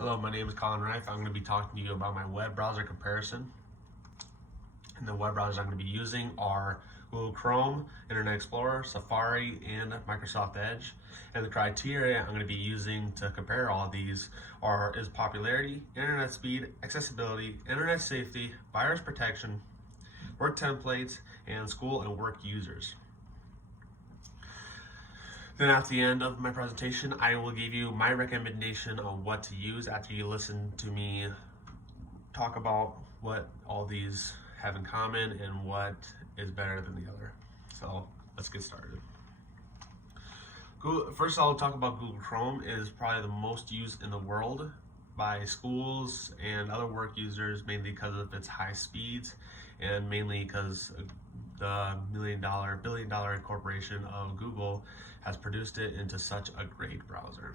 Hello, my name is Colin Reif. I'm going to be talking to you about my web browser comparison. And the web browsers I'm going to be using are Google Chrome, Internet Explorer, Safari, and Microsoft Edge. And the criteria I'm going to be using to compare all of these is popularity, internet speed, accessibility, internet safety, virus protection, work templates, and school and work users. Then at the end of my presentation, I will give you my recommendation on what to use after you listen to me talk about what all these have in common and what is better than the other. So let's get started. First, I'll talk about Google Chrome. It is probably the most used in the world by schools and other work users, mainly because of its high speeds and mainly because the billion dollar corporation of Google has produced it into such a great browser.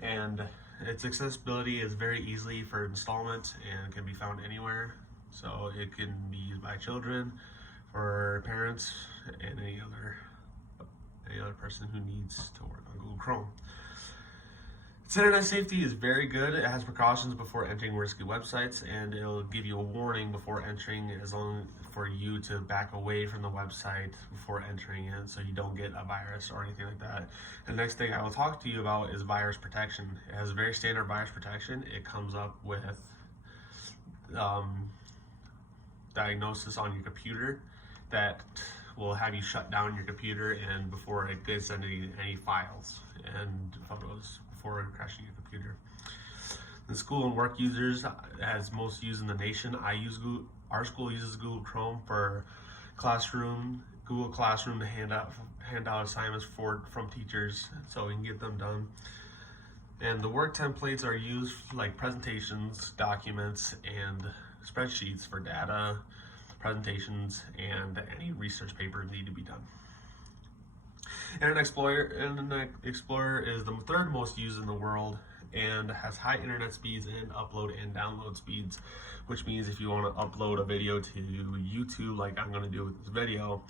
And its accessibility is very easy for installment and can be found anywhere. So it can be used by children, for parents, and any other person who needs to work on Google Chrome. Its internet safety is very good. It has precautions before entering risky websites, and it'll give you a warning before entering, as long for you to back away from the website before entering it, so you don't get a virus or anything like that. The next thing I will talk to you about is virus protection. It has very standard virus protection. It comes up with diagnosis on your computer that will have you shut down your computer and before it gets any files and photos before crashing your computer. The school and work users as most used in the nation. Our school uses Google Chrome for classroom, Google Classroom to hand out assignments from teachers so we can get them done. And the work templates are used like presentations, documents, and spreadsheets for data, presentations, and any research papers need to be done. Internet Explorer is the third most used in the world and has high internet speeds and upload and download speeds, which means if you want to upload a video to YouTube like I'm going to do with this video,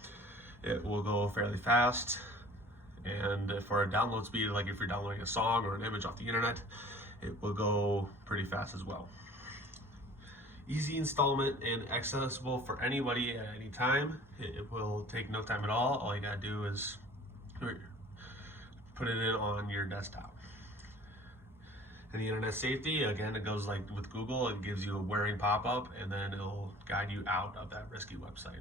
it will go fairly fast. And for a download speed, like if you're downloading a song or an image off the internet, it will go pretty fast as well. Easy installment and accessible for anybody at any time. It will take no time at all. All you gotta do is put it in on your desktop. And the internet safety, again, it goes like with Google. It gives you a warning pop-up and then it'll guide you out of that risky website.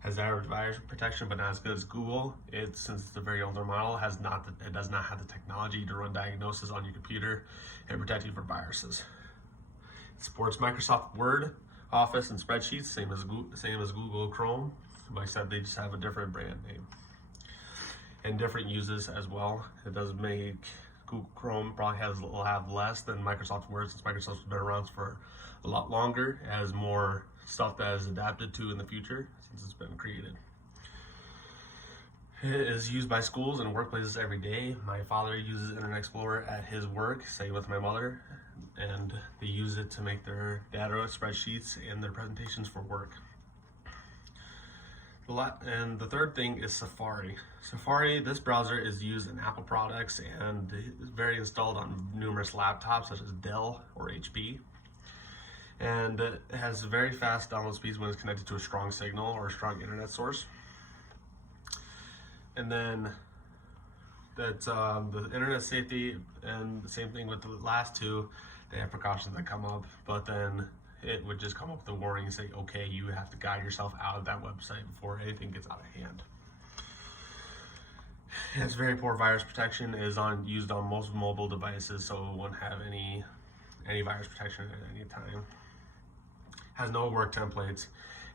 Has average virus protection, but not as good as Google. Since it's a very older model, it does not have the technology to run diagnosis on your computer and protect you from viruses. It supports Microsoft Word, Office, and spreadsheets, same as Google Chrome, but I said they just have a different brand name and different uses as well. It does make Google Chrome will have less than Microsoft Word, since Microsoft's been around for a lot longer. It has more stuff that is adapted to in the future since it's been created. It is used by schools and workplaces every day. My father uses Internet Explorer at his work, same with my mother, and they use it to make their data spreadsheets and their presentations for work. And the third thing is Safari. Safari, this browser is used in Apple products and is very installed on numerous laptops such as Dell or HP. And it has very fast download speeds when it's connected to a strong signal or a strong internet source. And then that's the internet safety, and the same thing with the last two. They have precautions that come up, but then it would just come up with a warning and say, okay, you have to guide yourself out of that website before anything gets out of hand. It has very poor virus protection. It is used on most mobile devices, so it won't have any virus protection at any time. Has no work templates,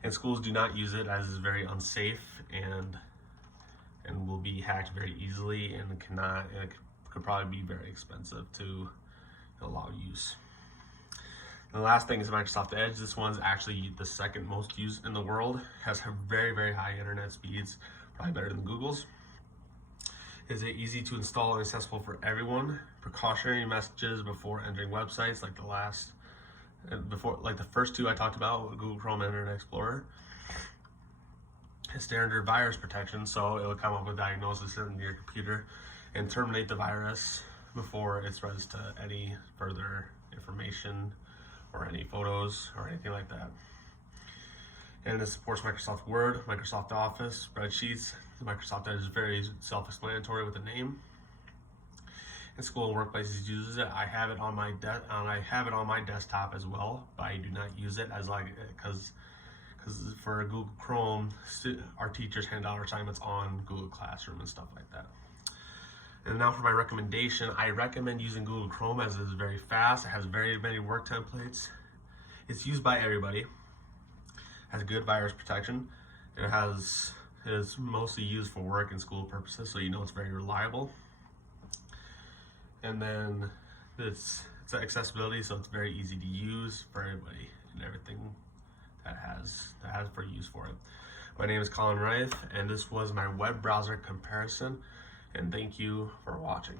and schools do not use it as it's very unsafe and will be hacked very easily, and it could probably be very expensive to allow use. And the last thing is Microsoft Edge. This one's actually the second most used in the world. Has very, very high internet speeds, probably better than Google's. Is it easy to install and accessible for everyone? Precautionary messages before entering websites, like the first two I talked about, Google Chrome and Internet Explorer. Standard virus protection, so it will come up with diagnosis in your computer and terminate the virus before it spreads to any further information or any photos or anything like that. And it supports Microsoft Word, Microsoft Office, spreadsheets. Microsoft Edge is very self-explanatory with the name. And school and workplaces uses it. I have it on my desktop as well, but I do not use it as because for Google Chrome, our teachers hand out our assignments on Google Classroom and stuff like that. And now for my recommendation, I recommend using Google Chrome as it is very fast. It has very many work templates. It's used by everybody. Has good virus protection. It is mostly used for work and school purposes, so you know it's very reliable. And then it's accessibility, so it's very easy to use for everybody and everything that has for use for it. My name is Colin Reif, and this was my web browser comparison, and thank you for watching.